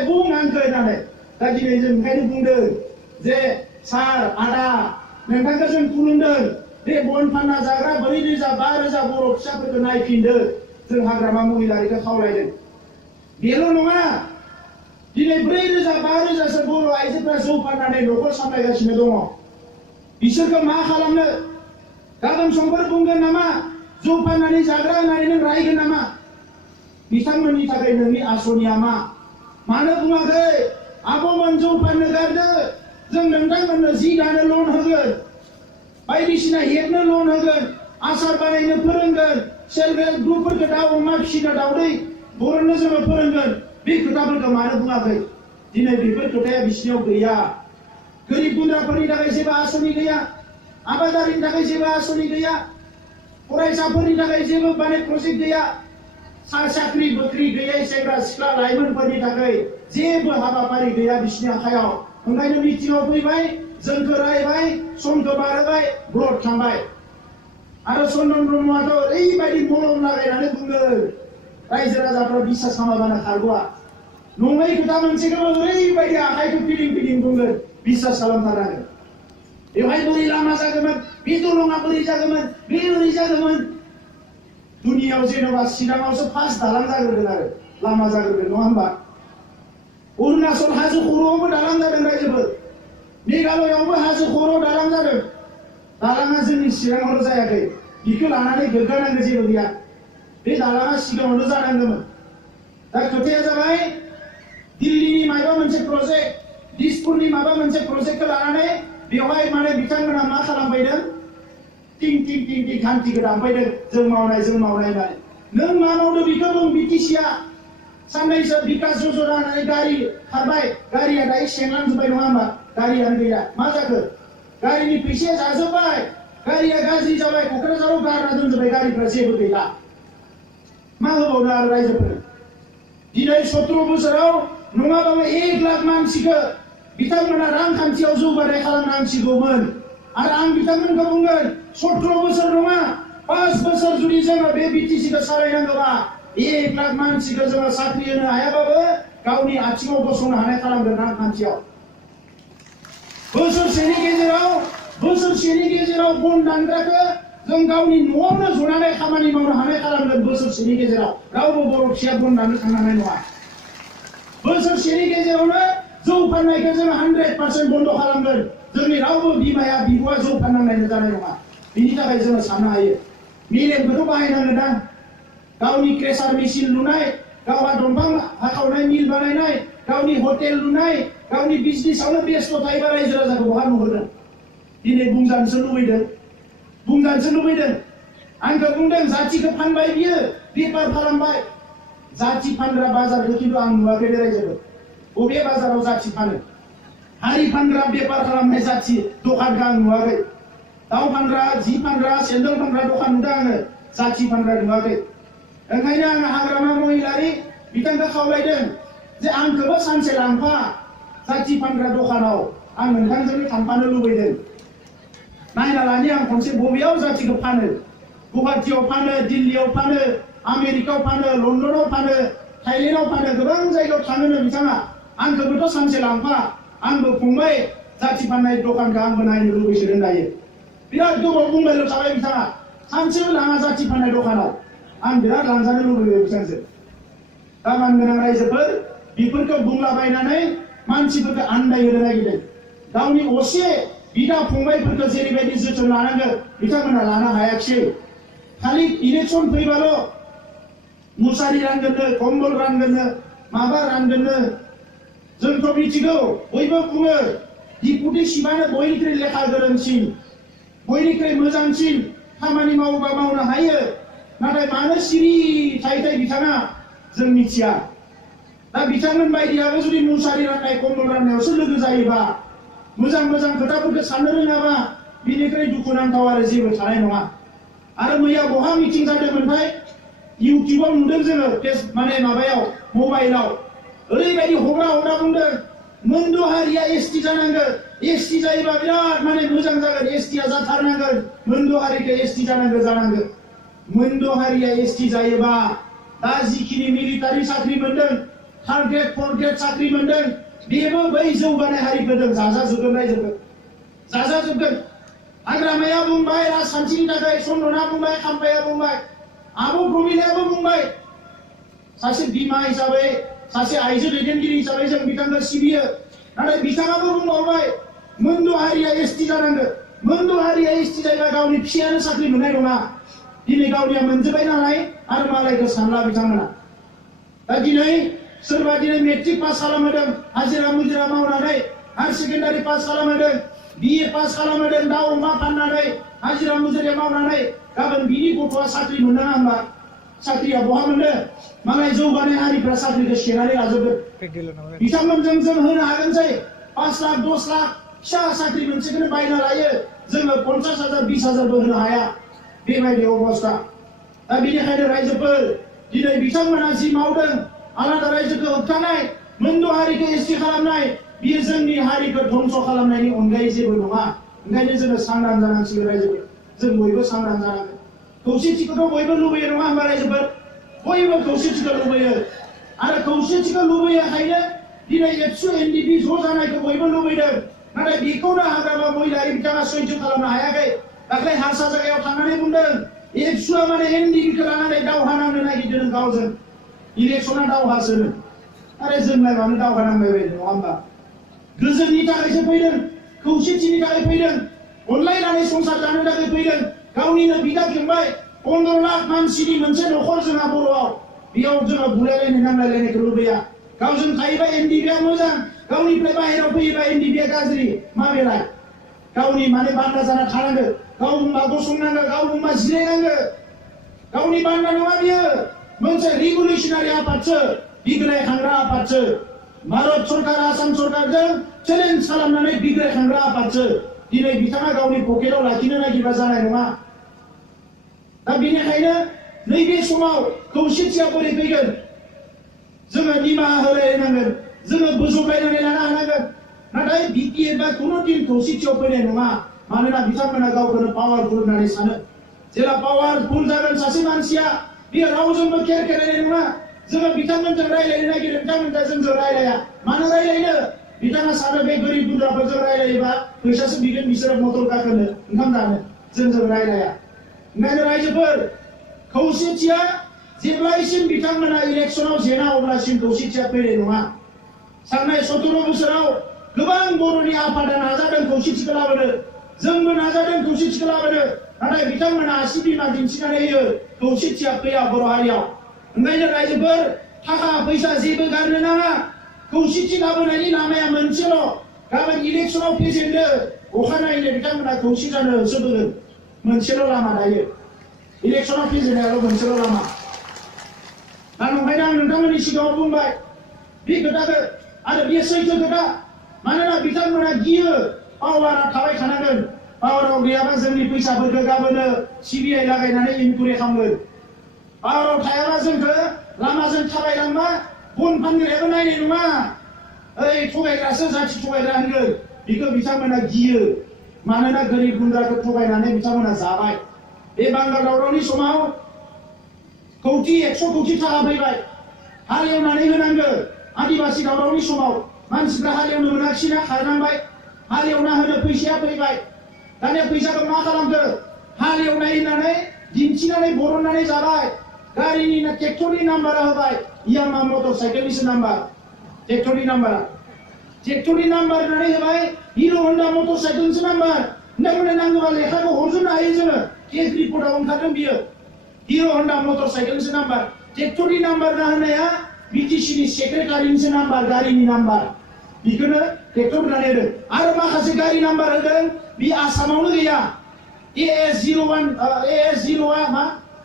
थाखाय बुंनांगौ होननानै दा दिनै जों ओंखायनो बुंदों जे सार आदा नोंथांखौ जों खुलुमदों बे बन फानना जाग्रा 4,000-5,000 बर' फिसाफोरखौ नायफिनदो जों हाग्रामा महिलारिखौ खावलायदों। बेल' नङा दिनै 4,000-5,000सो बर' आइजोफोरा जौ फाननानै न'खर सामलायगासिनो दङ। बिसोरखौ मा खालामनो? गाबोन समफोर बुंगोन नामा जौ फाननानै जाग्रा होननानै नों रायगोन नामा? बिथांमोननि थाखाय नोंनि आसनिया मा? मानो बुङाखै आब'मोन जौ फाननो गारदो जों नोंथांमोननो जि दानो लन होगोन, बायदिसिना हेबनो लन होगोन, आसार बानायनो फोरोंगोन, सेल्फ हेल्प ग्रुपफोरखौ दाउ अमा फिसिनो दाउदै बरननो जोङो फोरोंगोन। बे खोथाफोरखौ मानो बुङाखै? दिनै बेफोर खोथाया बिसिनियाव गैया। गोरिब गुन्द्राफोरनि थाखाय जेबो आसनि गैया, आबादारिनि थाखाय जेबो आसनि गैया, फरायसाफोरनि थाखाय जेबो प्रजेक्ट गैया, साख्रि बाख्रि गैयै सेंग्रा सिख्ला लाइमोनफोरनि थाखाय जेबो हाबाफारि गैया बिसिनि आखायाव। ओंखायनो मिटिंआव फैबाय, जोंखौ रायबाय, समखौ बारहोबाय, ब्लड थांबाय। आरो चन्दन ब्रह्मआथ' ओरैबायदि मलम लागायनानै बुंदों रायजो राजाफ्रा बिसास खालामाबानो खारग'आ। नङै खोथा मोनसेखौ ओरैबायदि आखाइखौ फिदिं बुंगोन बिसास खालामथारनांगोन। बेवहाय बोरै लामा जागौमोन, बे दलङा बोरै जागौमोन, बे बोरै जागौमोन। दुनियाव जेन'बा चिराङावसो फार्स्ट दालां जाग्रोगोन आरो लामा जाग्रोगोन, नङा होमबा? अरुणाचल हाजो खर'आवबो दालां जादों रायजोफोर, मेघालयआवबो हाजो खर'आव दालां जादों। दालाङा जोंनि चिराङावल' जायाखै, बेखौ लानानै गोग्गानांगौ जेबो गैया। बे दालाङा सिगाङावनो जानांगौमोन। दा खोथाया जाबाय दिल्लीनि माबा मोनसे प्रजेक्ट, दिसपुरनि माबा मोनसे प्रजेक्टखौ लानानै बेवहाय माने बिथांमोना मा खालामफैदों? टिं खान्थिखौ दानफैदों। जों मावनाय होननानै। नों मा मावदों बेखौ बुं। बिटिसिआ साननैसो बिकास जज'ना होननानै गारि खारबाय, गारिया दायो सेंलांजोब्बाय, नङा होमबा? गारियानो गैया। मा जाखो? गारिनि फैसाया जाजोब्बाय, गारिया गाज्रि जाबाय, क'क्राझाराव गारना दोनजोब्बाय, गारिफ्रा जेबो गैला। मा होबावनो आरो रायजोफोर? दिनै 17 बोसोराव नङाबाबो 1 लाख मानसिखौ बिथांमोना रांखान्थियाव जौगानाय खालामनांसिगौमोन। आरो आं बिथांमोनखौ बुंगोन 17 बोसोर नङा, 5 बोसोर जुदि जोङो बे बिटिसिखौ सालायनांगौबा 1 लाख मानसिखौ जोङो साख्रि होनो हायाबाबो गावनि आथिङाव गसंनो हानाय खालामगोन रांखान्थियाव। बोसोरसेनि गेजेराव बन दानग्राखौ जों गावनि न'आवनो जनानै खामानि मावनो हानाय खालामगोन। बोसोरसेनि गेजेराव रावबो बर' फिसाया बन दाननो थांनो हानाय नङा। बोसोरसेनि गेजेरावनो जौ फाननायखौ जों 100% बन्द खालामगोन। जोंनि रावबो बिमाया बिब'आ जौ फाननांनाय जानाय नङा। बिनि थाखाय जोङो साननो हायो। मेलेमखौथ' बाहायनांगोन ना। गावनि क्रेसार मेसिन लुनाय, गावहा दंफां हाखावनाय मिल बानायनाय, गावनि हटेल लुनाय, गावनि बिजनेसावनो बेस्थ' थायोबा रायजो राजाखौ बहा नुहुरदों? दिनै बुंजानोसो लुबैदों। आंखौ बुंदों जाथिखौ फानबाय बियो, बेफार खालामबाय। जाथि फानग्रा बाजारखौ खिन्थु आं नुवाखै रायजोफोर। बबे बाजाराव जाथि फानो? हारि फानग्रा बेफार खालामनाय जाथि दखानखौ आं नुवाखै। दाउ फानग्रा, जि फानग्रा, सेन्देल फानग्रा दखान नुदों आङो, जाथि फानग्रा नुवाखै। ओंखायनो आङो हाग्रामा महिलारि बिथांखौ खावलायदों जे आंखौबो सानसे लांफा जाथि फानग्रा दखानाव। आं नोंथांजोंनो थांफानो लुबैदों। नायना लानि आं खनसे बबेयाव जाथिखौ फानो। गुवाहाटियाव फानो, दिल्लीयाव फानो, आमेरिकायाव फानो, लण्डनाव फानो, थाइलेण्डआव फानो, गोबां जायगायाव थाङोनो बिथाङा। आंखौबोथ' सानसे लांफा, आंबो फंबाय जाथि फाननाय दखानखौ आंबो नायनो लुबैसोदों दायो। बिराद गोबाव बुंबायल' थाबाय बिथाङा, सानसेबो लाङा जाथि फाननाय दखानाव। आं बिराद लांजानो लुबैयो बिथांजों। दा मानगोनां रायजोफोर बेफोरखौ बुंलाबायनानै मानसिफोरखौ आन्दायहोनो नागिरदों। गावनि असे बिदा फंबायफोरखौ जेरैबायदि जोथोन लानांगौ बिथांमोना लानो हायाखिसै। खालि इलेक्सन फैबाल' मुसारि रानगोननो, कम्बल रानगोननो, माबा रानगोननो। जोंथ' मिथिगौ, बयबो बुङो डिपुटि चिफआनो बयनिख्रुइ लेखा गोरोंसिन, बयनिख्रुइ मोजांसिन, खामानि मावोबा मावनो हायो। नाथाय मानो सिरि थायो बिथाङा जों मिथिया। दा बिथांमोन बायदियाबो जुदि मुसारि राननाय, कम्बल राननायावसो लोगो जायोबा, मोजां खोथाफोरखौ साननो रोङाबा, बिनिख्रुइ दुखुनांथाव आरो जेबो थानाय नङा। आरो मैया बहा मिटिं जादोंमोनथाय? इउटिउबाव नुदों जोङो, माबायाव मबाइलाव ओरैबायदि हग्रा बुंदों मोनद' हारिया एसटि जानांगोन, एसटि जायोबा बिराद मोजां जागोन, एसटिया जाथारनांगोन, मोनद' हारिखौ एसटि जानांगोन। मोनद' हारिया एसटि जायोबा दा जिखिनि मिलिटारि साख्रि मोनदों थार्ड ग्रेड फर्थ ग्रेड साख्रि मोनदों बेबो बै जौगानाय हारिफोरजों जाजाजोबगोन रायजोफोर जाजाजोबगोन हाग्रामाया बुंबाय राजखान्थिनि थाखाय चन्दना बुंबाय खाम्फाया बुंबाय आब' प्रमिलायाबो बुंबाय सासे बिमा हिसाबै सासे आइजो दैदेनगिरि हिसाबै जों बिथांखौ सिबियो नाथाय बिथाङाबो बुंबावबाय मोनद' हारिया एसटि जानांगौ मोनद' हारिया एसटि जायोबा गावनि फिसायानो साख्रि मोननाय नङा दिनै गावनिया मोनजोब्बाय नालाय आरो मालायखौ सानला बिथांमोना दा दिनै सोरबा दिनै मेट्रिक पास खालामहोदों हाजिरा मुजिरा मावनानै हायार सेकेन्डारि पास खालामहोदों बिए पास खालामहोदों दाउ अमा फाननानै हाजिरा मुजिरा मावनानै गाबोन बिनि गथ'आ साख्रि मोननाङा होनबा साख्रिया बहा मोनदों मालाय जौगानाय हारिफ्रा साख्रिखौ सेनानै लाजोबगोन बिथांमोनजों जों होनो हागोनसै 5 लाख 10 लाख फिसा साख्रि मोनसेखौनो बायना लायो जोङो 50,000 20,000बो होनो हाया बेबायदि अबस्था दा बेनिखायनो रायजोफोर दिनै बिथांमोना जि मावदों आलादा रायजोखौ होबथानाय मोनद' हारिखौ एसटि खालामनाय बियो जोंनि हारिखौ ध्वंस खालामनायनि अनगायै जेबो नङा ओंखायनो जोङो सांग्रां जानांसिगोन रायजोफोर जों बयबो सांग्रां जानांगोन खौसेथिखौथ' बयबो लुबैयो नङा होनबा रायजोफोर बयबो खौसेथिखौ लुबैयो आरो खौसेथिखौ लुबैयाखायनो दिनै एबसु एनडिपि ज' जानायखौ बयबो लुबैदों नाथाय बेखौनो हाग्रामा महिलारि बिथाङा सैज्य खालामनो हायाखै दाख्लै हारसा जायगायाव थांनानै बुंदों एबसुआ माने एनडिपिखौ लानानै दावहा नांनो नागिरदों गावजों इलेक्सना दावहासो आरो जोंलाय मानो दावहा नांबाय बायदि नङा होनबा गोजोननि थाखायसो फैदों खौसेथिनि थाखाय फैदों अनलायनानै संसार जानो थाखाय फैदों गावनिनो बिदा फंबाय 15 लाख मानसिनि मोनसे न'खर जोंहा बर'आव बेयाव जोङो बुलायलायनो नांलायलायनायखौ लुबैया गावजों थायोबा एनडिपिआ मोजां गावनिफ्राय बाहेरायाव फैयोबा एनडिपिआ गाज्रि मा बेलाय गावनि माने बान्दा जाना थानांगौ गाव बुंबा गसंनांगौ गाव बुंबा जिरायनांगौ गावनि बान्दा नङा बियो मोनसे रेगुलेसनारि आफादसो बिग्रायखांग्रा आफादसो भारत सरकार आसाम सरकारजों चेलेन्ज खालामनानै बिग्रायखांग्रा आफादसो दिनै बिथाङा गावनि पकेटाव लाखिनो नागिरबा जानाय नङा दा बेनिखायनो नैबे समाव खौसेथिया बोरै फैगोन जोङो निमाहा होलायनांगोन जोङो बोजबलायनानै लानो हानांगोन नाथाय बिटिए बा खुनु दिन खौसेथियाव फैनाय नङा मानोना बिथांमोना गावखौनो पावारफुल होननानै सानो जेला पावारफुल जागोन सासे मानसिया बियो रावजोंबो खेर खेरायनाय नङा जोङो बिथांमोनजों रायलायनो नागिरो बिथांमोनजों जोंजों रायलाया मानो रायलायनो बिथाङा सानो बे गोरिब गुन्द्राफोरजों रायलायोबा फैसासो बिगोन बिसोरो मटर गाखोनो ओंखाम जानो जोंजों रायलाया ओंखायनो रायजोफोर खौसेथिया जेब्लायसिम बिथांमोना इलेक्सनाव जेना अब्लासिम खौसेथिया फैनाय नङा थांनाय 17 बोसोराव गोबां बर'नि आफादा नाजादों खौसेथिखौ लाबोनो जोंबो नाजादों खौसेथिखौ लाबोनो नाथाय बिथांमोना आसि बिमा दिन्थिनानै होयो खौसेथिया फैया बर' हारियाव ओंखायनो रायजोफोर थाखा फैसा जेबो गारनो नाङा खौसेथि लाबोनायनि लामाया मोनसेल' गाबोन इलेक्सनाव फेजेनदो अखानायैनो बिथांमोना खौसे जानो होसोबोगोन मोनसेल' लामा दायो इलेक्सनाव फेजेननायाल' मोनसेल' लामा दा ओंखायनो आं नोंथांमोननि सिगाङाव बुंबाय बे खोथाखौ आरो बेयो सैथो खोथा मानोना बिथांमोना गियो पावारा थाबाय थानांगोन पावाराव गैयाबा जोंनि फैसाफोरखौ गाबोनो सिबिआइ लागायनानै इनकुरि खालामगोन पावाराव थायाबा जोंखौ लामाजों थाबायलांबा बन फानग्रायाबो नायनाय नङा ओइ थगायग्रासो जाथि थगायग्रा होनगोन बेखौ बिथांमोना गियो मानोना गोरिब गुन्द्राखौ थगायनानै बिथांमोना जाबाय बे बांगाल दावरावनि समाव 100 कौटि थाखा फैबाय हालेवनानै होनांगौ आदिबासि दावरावनि समाव मानसिफ्रा हालेवनो मोनाखिसैना खारनांबाय हालेवना होनो फैसाया फैबाय दानिया फैसाखौ मा खालामखो हालेवनाय होननानै दिन्थिनानै बरननानै जाबाय गारिनि ट्रेक्टरनि नाम्बारा होबाय यामा मटर साइकेलनिसो नाम्बार ट्रेक्टरनि नाम्बार होननानै होबाय हिर' हन्डा मटर साइकेलनिसो नाम्बार नोंथांमोननो नांगौबा लेखाखौ हरजोबनो हायो जोङो केस रिपर्टआव ओंखारदों बियो हिर' हन्डा मटर साइकेलनिसो नाम्बार ट्रेक्टरनि नाम्बार ना होनाया बिटिसिनि सेक्रेटारिनिसो नाम्बार गारिनि नाम्बार बेखौनो ट्रेक्टर होनानै होदों आरो माखासे गारि नाम्बार होदों बे आसामावनो गैया AS01 मा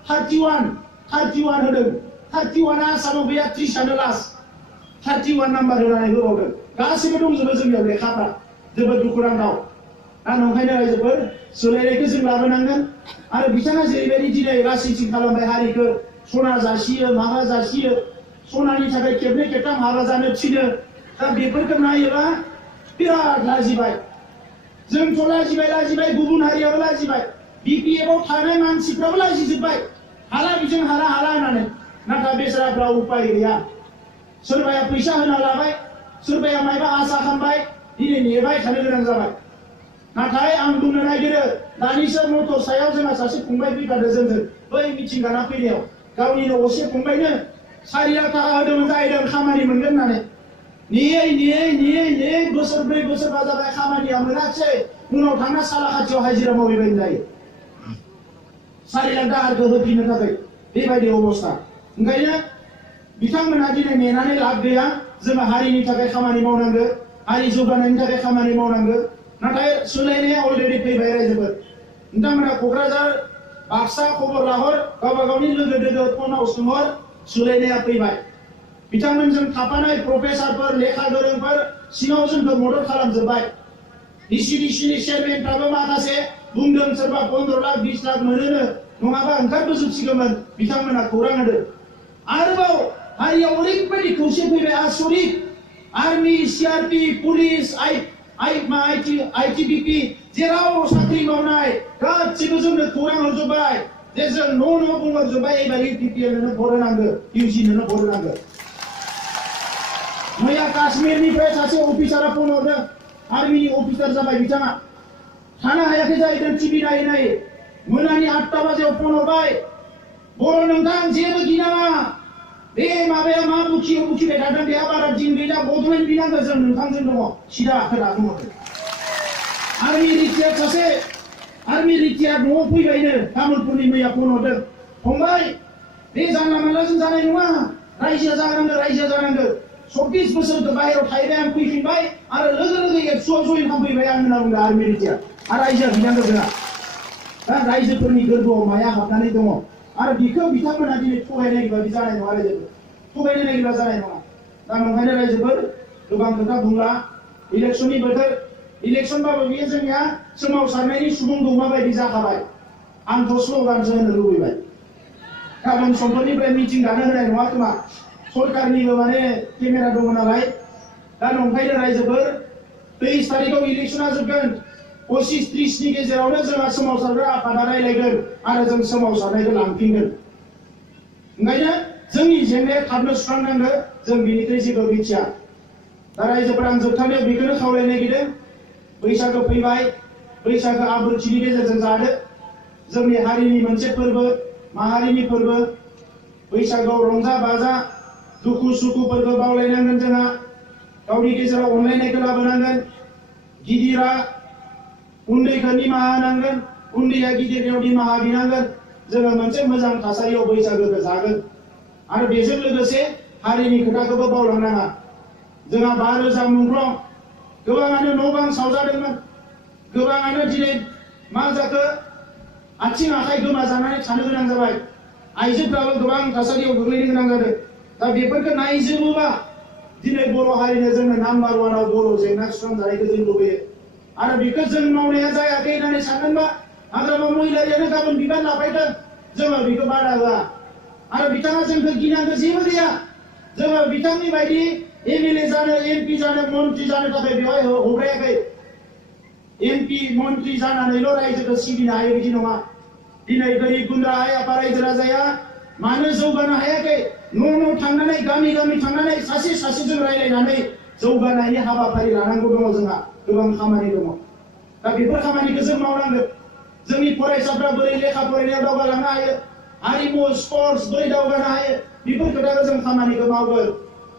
31 होदों 31 आसामाव गैया 30 लास्ट 31 नाम्बार होनानै होबावदों गासिबो दंजोबो जोंनियाव लेखाफ्रा जोबोद दुखुनांथाव दा नंखायनो रायजोफोर सोलायनायखौ जों लाबोनांगोन आरो बिथाङा जेरैबायदि दिनै राजनिति खालामबाय हारिखौ सना जासियो माबा जासियो सनानि थाखाय खेबनै खेबथाम हाबा जानो थिनो दा बेफोरखौ नायोबा बिराद लाजिबाय जोंथ' लाजिबाय गुबुन हारियाबो लाजिबाय बिपिएफआव थानाय मानसिफ्राबो लाजिजोब्बाय हाला बिजों हाला होननानै नाथाय बेसराफ्रा उपाय गैया सोरबाया फैसा होना लाबाय सोरबाया मायबा आसा खालामबाय दिनै नेबाय थानो गोनां जाबाय नाथाय आं बुंनो नागिरो दानिसो मटर सायाव जोंहा सासे फंबाय फैखादों जोंजों बै मिटिं गाना फैनायाव गावनिनो असे फंबायनो 4 लाख थाखा होदोंमोन जाहैदों खामानि मोनगोन होननानै नेयै बोसोरब्रै बोसोरबा जाबाय खामानिया मोनाखिसै उनाव थांना सालाखाथियाव हाजिरा मावहैबाय जायो 4 लाख दाहारखौ होफिननो थाखाय बेबायदि अबस्था ओंखायनो बिथांमोना दिनै नेनानै लाब गैया जोङो हारिनि थाखाय खामानि मावनांगौ हारि जौगानायनि थाखाय खामानि मावनांगौ नाथाय सोलायनाया अलरेडि फैबाय रायजोफोर नोंथांमोना क'क्राझार बाक्सा खबर लाहर गावबा गावनि लोगो दोगो फनाव सोंहर सोलायनाया फैबाय बिथांमोनजों थाफानाय प्रफेसारफोर लेखा गोरोंफोर सिङाव जोंखौ मदद खालामजोब्बाय डिसिडिसिनि चेयारमेनफ्राबो माखासे बुंदों सोरबा 15 लाख 20 लाख मोनोनो नङाबा ओंखारबोजोबसिगौमोन बिथांमोना खौरां होदों आरोबाव हारियाव ओरैबायदि खौसे फैबाय आसरित आर्मि सिआरपि पुलिस आइटिबिपि जेराव साख्रि मावनाय गासिबो जोंनो खौरां हरजोब्बाय जे जों न' बुंहरजोब्बाय एबार इउपिपिएलनो भट होनांगौ इउजिनो भट होनांगौ मैया काश्मीरनिफ्राय सासे अफिसारा फन हरदों आर्मिनि अफिसार जाबाय बिथाङा थानो हायाखै जाहैदों टिभि नायै मोनानि 8टा बाजियाव फन हरबाय बर' नोंथां जेबो गिनाङा बे माबाया मा बुखिबाय थादों बेहा बारा दिन गैला बड'लेण्ड बिनांगौ जों नोंथांजों दङ सिदा खोला दङ आर्मि रिटायार न'आव फैबायनो तामुलपुरनि मैया फन हरदों फंबाय बे जानला मानलाजों जानाय नङा रायजो जानांगौ 24 बोसोरखौ बाहेरायाव थाहैबाय आं फैफिनबाय आरो लोगो एबसुआव जइन खालामफैबाय आं होनना बुंदों आर्मि रिटायार आरो रायजोआ बिनांगौ जोंहा दा रायजोफोरनि गोरबोआव माया हाबनानै दङ आरो बिखौ बिथांमोना दिनै थगायनो नागिरबा बि जानाय नङा रायजोफोर थगायनो नागिरबा जानाय नङा दा नंखायनो रायजोफोर गोबां खोथा बुंला इलेक्सननि बोथोर इलेक्सनबाबो बियो जोंनिया सोमावसारनायनि सुबुं दौमा बायदि जाखाबाय आंथ' स्ल'गानसो होनो लुबैबाय गाबोन समफोरनिफ्राय मिटिं दानो होनाय नङा खोमा सरकारनिबो माने केमेरा दङ नालाय दा नंखायनो रायजोफोर 23 तारिखआव इलेक्सना जोबगोन 25-30 नि गेजेरावनो जोंहा सोमावसारग्रा आफादा रायलायगोन आरो जों सोमावसारनायखौ लांफिनगोन ओंखायनो जोंनि जेंनाया थाबनो सुस्रांनांगौ जों बिनिफ्राय जेबो मिथिया दा रायजोफोर आं जोबथारनायाव बेखौनो खावलायनो नागिरदों बैसागो फैबाय बैसागो आब्रुथिनि गेजेरजों जादो जोंनि हारिनि मोनसे फोरबो माहारिनि फोरबो बैसागोआव रंजा बाजा दुखु सुखुफोरखौ बावलायनांगोन जोंहा गावनि गेजेराव अनलायनायखौ लाबोनांगोन गिदिरा उन्दैखौ निमाहा होनांगोन उन्दैया गिदिरनियाव निमाहा बिनांगोन जोङो मोनसे मोजां थासारियाव बैसागोखौ जागोन आरो बेजों लोगोसे हारिनि खोथाखौबो बावलांनाङा जोंहा 5,000 मुंख्लं गोबाङानो न' बां सावजादोंमोन गोबाङानो दिनै मा जाखो आथिं आखाइ गोमाजानानै थानो गोनां जाबाय आइजोफ्राबो गोबां थासारियाव गोग्लैनो गोनां जादों दा बेफोरखौ नायजोबोबा दिनै बर' हारिनो जोंनो नाम्बार 1आव बर' जेंना सुस्रांजानायखौ जों लुबैयो आरो बेखौ जों मावनाया जायाखै होननानै सानदोंबा हाग्रामा महिलारियानो गाबोन बिबान लाफैदों जोङो बेखौ बादा होआ आरो बिथाङा जोंखौ गिनांगौ जेबो गैया जोङो बिथांनि बायदि एमएलए जानो एमपि जानो मन्त्रि जानो थाखाय बेवहाय हगायाखै एमपि मन्त्रि जानानैल' रायजोखौ सिबिनो हायो बिदि नङा दिनै गोरिब गुन्द्रा आइ आफा रायजो राजाया मानो जौगानो हायाखै न' थांनानै गामि थांनानै सासेजों रायलायनानै जौगानायनि हाबाफारि लानांगौ दङ जोंहा गोबां खामानि दङ दा बेफोर खामानिखौ जों मावनांगोन जोंनि फरायसाफ्रा बोरै लेखा फरायनायाव दावगालांनो हायो हारिमु स्पर्ट्स बोरै दावगानो हायो बेफोर खोथाखौ जों खामानिखौ मावगोन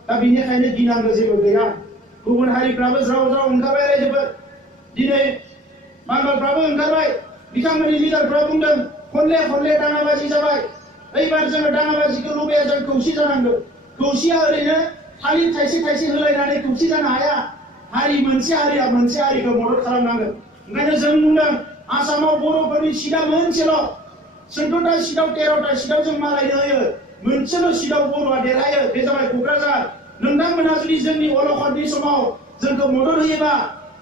दा बेनिखायनो गिनांगौ जेबो गैया गुबुन हारिफ्राबो ज्राव ओंखारबाय रायजोफोर दिनै बांगालफ्राबो ओंखारबाय बिथांमोननि लिडारफ्रा बुंदों खनले दाङाबाजि जाबाय एबार जोङो दाङाबाजिखौ लुबैया जों खौसे जानांगौ खौसेया ओरैनो थालिर थाइसे होलायनानै खौसे जानो हाया हारि मोनसे हारिया मोनसे हारिखौ मदद खालामनांगोन ओंखायनो जों बुंदों आसामाव बर'फोरनि सिटआ मोनसेल' 14टा सिटआव 13टा सिटआव जों मालायनो होयो मोनसेल' सिटआव बर'आ देरहायो बे जाबाय क'क्राझार नोंथांमोना जुदि जोंनि अलखदनि समाव जोंखौ मदद होयोबा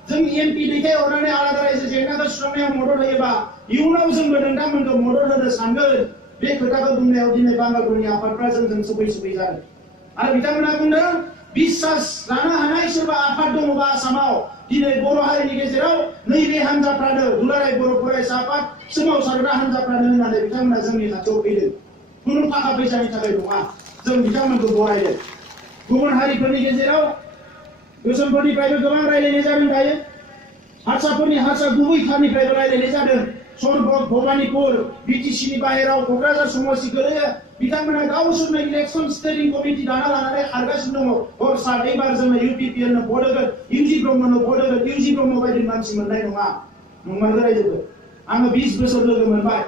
जों एमपि दैथायहरनानै आलादा रायजो जेंनाखौ सुस्रांनायाव मदद होयोबा इयुनाव जोंबो नोंथांमोनखौ मदद होनो सानगोन बे खोथाखौ बुंनायाव दिनै बांगालफोरनि आफादफ्रा जोंजों सफै जादों आरो बिथांमोना बुंदों बिश्वास लानो हानाय सोरबा आफाद दङबा आसामाव दिनै बर' हारिनि गेजेराव नैबे हान्जाफ्रानो दुलाराय बर' फरायसा आफाद सोमावसारग्रा हान्जाफ्रानो होननानै बिथांमोना जोंनि खाथियाव फैदों खुनु थाखा फैसानि थाखाय नङा जों बिथांमोनखौ बरायदों गुबुन हारिफोरनि गेजेराव गोसोमफोरनिफ्रायबो गोबां रायलायनाय जादों दायो। हारसाफोरनि हारसा गुबै थारनिफ्रायबो रायलायनाय जादों। सरभग भबानिपुर बिटिसिनि बाहेराव क'क्राझार समस्ति गोलैयो। बिथांमोना गावसोरनो इलेक्सन स्टेरिं कमिटि दाना लानानै खारगासिनो दङ। हर सान एबार जोङो UPPLनो भट होगोन, इउजि ब्रह्मनो भट होगोन, इउजि ब्रह्म बायदि मानसि मोननाय नङा। नंमारगौ रायजोफोर, आङो 20 बोसोर लोगो मोनबाय।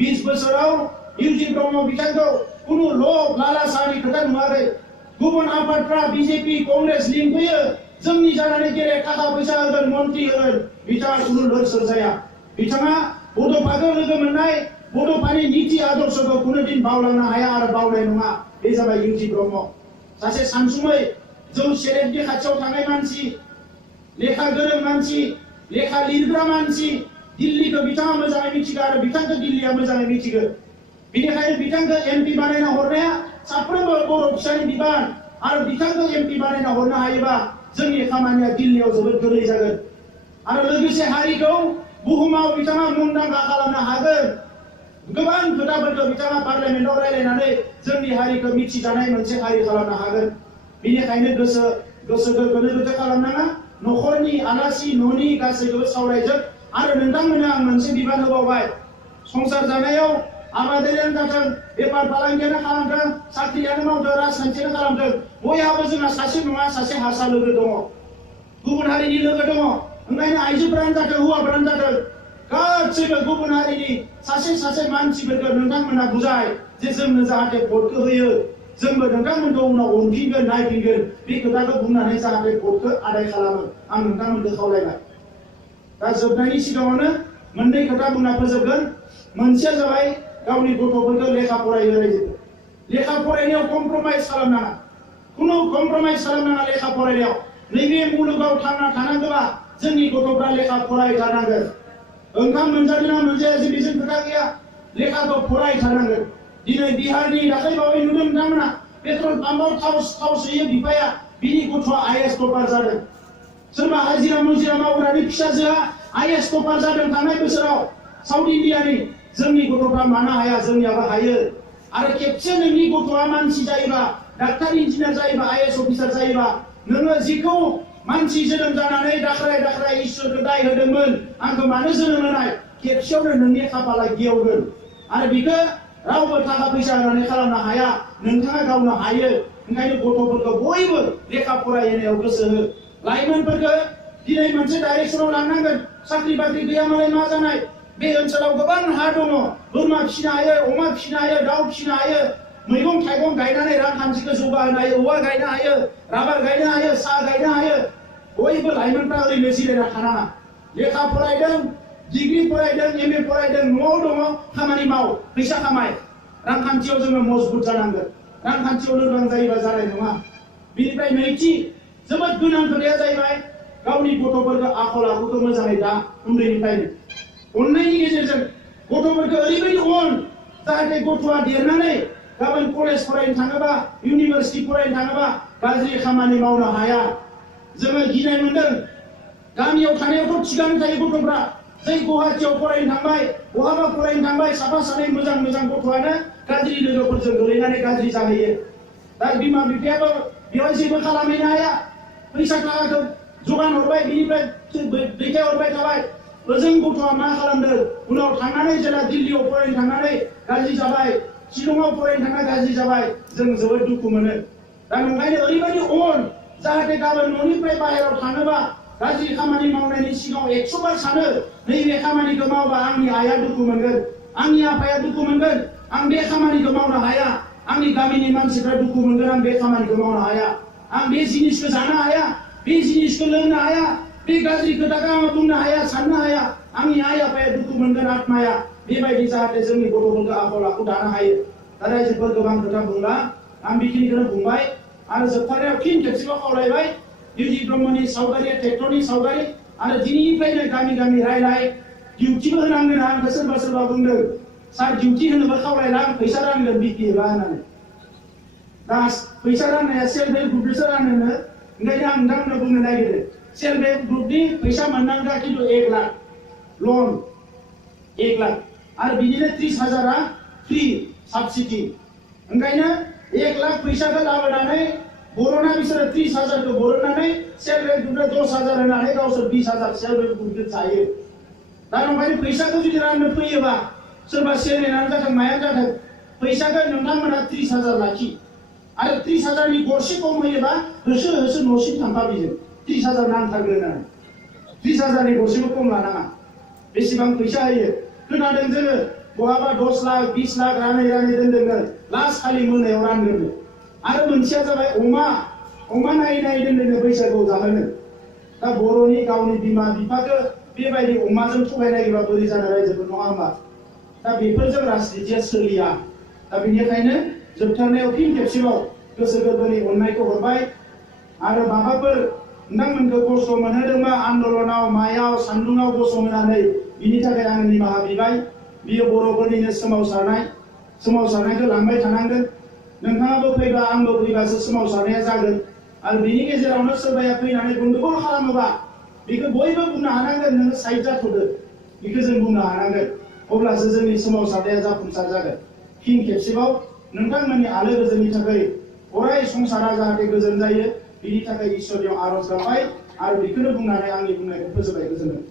20 बोसोराव इउजि ब्रह्म बिथांखौ खुनु लब लालासानि खोथा नुवाखै। गुबुन आफादफ्रा बिजेपि कंग्रेस लिंफैयो, जोंनि जानानै गेले थाखा फैसा होगोन, मन्त्रि होगोन, बिथाङा खुनु लोरसोर जाया। बिथाङा बड'फाखौ लोगो मोननाय, बड'फानि नीति आदर्शखौ खुनु दिन बावलांनो हाया आरो बावनाय नङा। बे जाबाय इउजि ब्रह्म, सासे सानसुमै, जौ सेरेबनि खाथियाव थानाय मानसि, लेखा गोरों मानसि, लेखा लिरग्रा मानसि। दिल्लीखौ बिथाङा मोजाङै मिथिगौ आरो बिथांखौ दिल्लीया मोजाङै मिथिगौ। बेनिखायनो बिथांखौ MP बानायना हरनाया साफ्रोमबो बर' फिसानि बिबान आरो बिथांखौ MP बानायना हरनो हायोबा जोंनि खामानिया दिल्लीयाव जोबोद गोरलै जागोन आरो लोगोसे हारिखौ बुहुमाव बिथाङा मुंदांखा खालामनो हागोन। गोबां खोथाफोरखौ बिथाङा पार्लियामेन्टआव रायलायनानै जोंनि हारिखौ मिथिजानाय मोनसे हारि खालामनो हागोन। बेनिखायनो गोसो गोनो गोथो खालामनाङा। न'खरनि आलासि न'नि गासैखौबो सावरायजोब आरो नोंथांमोननो आं मोनसे बिबान होबावबाय। संसार जानायाव आबादारियानो जाथों, बेफार फालांगियानो खालामथों, साख्रियानो मावथों, राजखान्थियानो खालामथों, बयहाबो जोंहा सासे नङा सासे हारसा लोगो दङ, गुबुन हारिनि लोगो दङ। ओंखायनो आइजोफोरानो जाथों, हौवाफोरानो जाथों, गासैबो गुबुन हारिनि सासे मानसिफोरखौ नोंथांमोना बुजाय जे जोंनो जाहाथे भटखौ होयो, जोंबो नोंथांमोनखौ उनाव अनफिनगोन, नायफिनगोन। बे खोथाखौ बुंनानै जाहाथे भटखौ आदाय खालामो, आं नोंथांमोनखौ खावलायबाय। दा जोबनायनि सिगाङावनो मोननै खोथा बुंना फोजोबगोन। मोनसेया जाबाय गावनि गथ'फोरखौ लेखा फरायहोनाय। लेखा फरायनायाव कमप्रमाइज खालामनाङा, खुनु कमप्रमाइज खालामनाङा लेखा फरायनायाव। नैबे मुलुगाव थांना थानांगौबा जोंनि गथ'फ्रा लेखा फरायथारनांगोन। ओंखाम मोनजादोंना मोनजाया बेजों खोथा गैया, लेखाखौ फरायथारनांगोन। दिनै बिहारनि दाख्लैबावै नुदों नोंथांमोना, पेट्रल पाम्पआव थाव सोयो बिफाया, बिनि गथ'आ IAS टपार जादों। सोरबा हाजिरा मुजिरा मावग्रानि फिसाजोआ IAS टपार जादों थांनाय बोसोराव साउथ इन्डियानि। जोंनि गथ'फ्रा मानो हाया? जोंनियाबो हायो। आरो खेबसे नोंनि गथ'आ मानसि जायोबा, डाक्टार इन्जिनियार जायोबा, IAS अफिसार जायोबा, नोङो जिखौ मानसि जोनोम जानानै दाख्राय इसोरखौ दाय होदोंमोन, आंखौ मानो जोनोम होनाय, खेबसेयावनो नोंनि खाफाला गेवगोन। आरो बेखौ रावबो थाखा फैसा होनानै खालामनो हाया, नोंथाङा गावनो हायो। ओंखायनो गथ'फोरखौ बयबो लेखा फरायहोनायाव गोसो हो। लाइमोनफोरखौ दिनै मोनसे डाइरेक्सनाव लांनांगोन। साख्रि बाख्रि गैयामालाय मा जानाय? बे ओनसोलाव गोबां हा दङ, बोरमा फिसिनो हायो, अमा फिसिनो हायो, दाउ फिसिनो हायो, मैगं थाइगं गायनानै रांखान्थिखौ जौगाहोनो हायो, औवा गायनो हायो, राबार गायनो हायो, साहा गायनो हायो। बयबो लाइमोनफ्रा ओरैनो जिरायना थानाङा। लेखा फरायदों, डिग्री फरायदों, MA फरायदों, न'आव दङ, खामानि माव, फैसा खामाय। रांखान्थियाव जोङो मजबुत जानांगोन। रांखान्थियाव लोरबां जायोबा जानाय नङा। बेनिफ्राय नैथि जोबोद गोनां खोथाया जाहैबाय गावनि गथ'फोरखौ आखल आखुखौ मोजाङै दा उन्दैनिफ्रायनो अननायनि गेजेरजों गथ'फोरखौ ओरैबायदि अन जाहाथे गथ'आ देरनानै गाबोन कलेज फरायनो थाङोबा, इउनिभार्सिटि फरायनो थाङोबा गाज्रि खामानि मावनो हाया। जोङो गिनाय मोनदों। गामियाव थानायावथ' थिगानो थायो गथ'फ्रा, जै गुवाहाटियाव फरायनो थांबाय, बहाबा फरायनो थांबाय, साफा सानै मोजां गथ'आनो गाज्रि लोगोफोरजों गोलैनानै गाज्रि जाहैयो। दा बिमा बिफायाबो बेवहाय जेबो खालामहैनो हाया। फैसा थाखाखौ जगान हरबाय, बिनिफ्राय दैथायहरबाय थाबाय। ओजों गथ'आ मा खालामदों? उनाव थांनानै जेला दिल्लीयाव फरायनो थांनानै गाज्रि जाबाय, शिलंआव फरायनो थांना गाज्रि जाबाय, जों जोबोद दुखु मोनो। दा ओंखायनो ओरैबायदि अन जाहाथे गाबोन न'निफ्राय बाहेरायाव थाङोबा गाज्रि खामानि मावनायनि सिगाङाव 100 बार सानो, नैबे खामानिखौ मावबा आंनि आइया दुखु मोनगोन, आंनि आफाया दुखु मोनगोन, आं बे खामानिखौ मावनो हाया, आंनि गामिनि मानसिफ्रा दुखु मोनगोन, आं बे खामानिखौ मावनो हाया, आं बे जिनिसखौ जानो हाया, बे जिनिसखौ लोंनो हाया, बे गाज्रि खोथाखौ आं बुंनो हाया, साननो हाया, आंनि आइ आफाया दुखु मोनगोन, आत्माया। बेबायदि जाहाथे जोंनि गथ'फोरखौ आखल आखु दानो हायो। दा रायजोफोर गोबां खोथा बुंला, आं बेखिनिखौनो बुंबाय आरो जोबथारनायाव फिन खेबसेबाव खावलायबाय। इउजि ब्रह्मनि सावगारिया ट्रेक्टरनि सावगारि आरो दिनैनिफ्रायनो गामि गामि रायलाय, डिउटिबो होनांगोन। आंखौ सोरबा बुंदों, सार डिउटि होनोबो खावलायला, आं फैसा रानगोन बिपि एबा होननानै। दा फैसा राननाया सेल्फ हेल्प ग्रुपजोंसो रानोनो। ओंखायनो आं नोंथांमोननो बुंनो नागिरदों, सेल्फ हेल्प ग्रुपनि फैसा मोननांगौआ खिन्थु 1 लाख लन, 1 लाख आरो बिदिनो 30,000 फ्रि साबसिडि। ओंखायनो 1 लाख फैसाखौ लाबोनानै बर'ना बिसोरो 30,000 खौ बर'नानै सेल्फ हेल्प ग्रुपनो 10,000 होनानै गावसोर 20,000 सेल्फ हेल्प ग्रुपजों जायो। दा नंखायनो फैसाखौ जुदि राननो फैयोबा सोरबा सेनेनानो जाथों मायानो जाथों फैसाखौ नोंथांमोना 30,000 लाखि आरो 30,000 नि गरसे खम होयोबा होसो होसो न'सिम थांफा बिजों 30,000 नांथारगोन होननानै 30,000 नि गरसेबो खम लानाङा बेसेबां फैसा होयो खोनादों जोङो बहाबा 10 लाख 20 लाख रानै दोनदोंनो लास्ट खालि मोनायाव रानगोन आरो मोनसेया जाबाय अमा नायै दोनदोंनो बैसागुआव जाहोनो। दा बर'नि गावनि बिमा बिफाखौ बेबायदि अमाजों थगायनायबा बोरै जानो रायजोफोर नङा होमबा? दा बेफोरजों राजनितिया सोलिया। दा बेनिखायनो जोबथारनायाव फिन खेबसेबाव गोसो गोरबोनि अननायखौ हरबाय आरो माबाफोर नोंथांमोनखौ खस्थ' मोनहोदोंबा आन्दलनाव मायाव सान्दुङाव गसंहोनानै बिनि थाखाय आं निमाहा बिबाय। बियो बर'फोरनिनो सोमावसारनायखौ लांबाय थानांगोन। नोंथाङाबो फैबा आंबो फैबासो सोमावसारनाया जागोन आरो बिनि गेजेरावनो सोरबाया फैनानै गन्दगल खालामोबा बेखौ बयबो बुंनो हानांगोन नोङो साइड जाथ'दो बेखौ जों बुंनो हानांगोन अब्लासो जोंनि सोमावसारनाया जाफुंसार जागोन। फिन खेबसेबाव नोंथांमोननि आलो गोजोननि थाखाय अराय संसारा जाहाथे गोजोन जायो बिनि थाखाय इसोरनियाव आरज गाबबाय आरो बेखौनो बुंनानै आंनि बुंनायखौ फोजोबबाय। गोजोनथों।